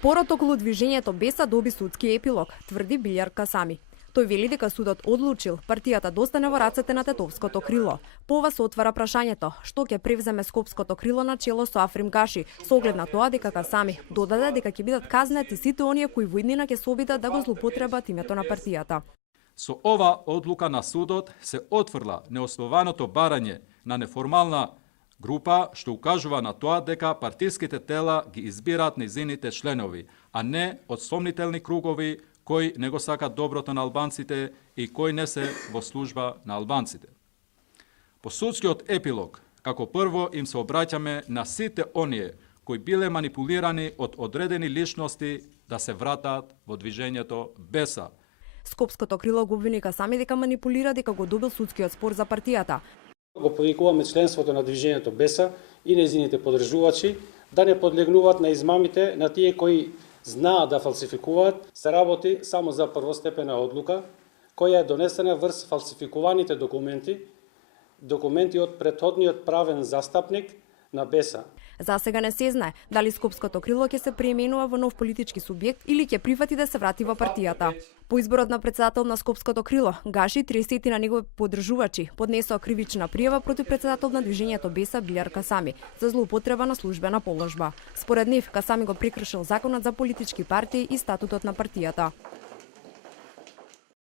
Спорот околу движењето Беса доби судски епилог, тврди Билјар Касами. Тој вели дека судот одлучил партијата да остане во рацете на тетовското крило. По ова се отвара прашањето што ќе превземе скопското крило на чело со Африм Гаши, со оглед на тоа дека Касами додаде дека ќе бидат казнети сите оние кои во иднина ќе се обидат да го злоупотребат името на партијата. Со ова одлука на судот се отфрла неоснованото барање на неформална група што укажува на тоа дека партиските тела ги избираат низините членови, а не од сомнителни кругови кои не го сакат доброто на албанците и кои не се во служба на албанците. По судскиот епилог, како прво им се обраќаме на сите оние кои биле манипулирани од одредени личности да се вратат во движењето Беса. Скопското крило го обвини Касами дека манипулира дека го добил судскиот спор за партијата. Го повикуваме членството на движењето Беса и нејзините поддржувачи да не подлегнуваат на измамите на тие кои знаат да фалсификуваат. Се работи само за првостепена одлука која е донесена врз фалсификуваните документи од претходниот правен застапник на Беса. За сега не се знае дали Скопското крило ќе се преименува во нов политички субјект или ќе прифати да се врати во партијата. По изборот на председател на Скопското крило, Гаши 30 на негови поддржувачи поднесоа кривична пријава против председател на движењето Беса Билјар Касами за злоупотреба на службена положба. Според нив, Касами го прекршил законот за политички партии и статутот на партијата.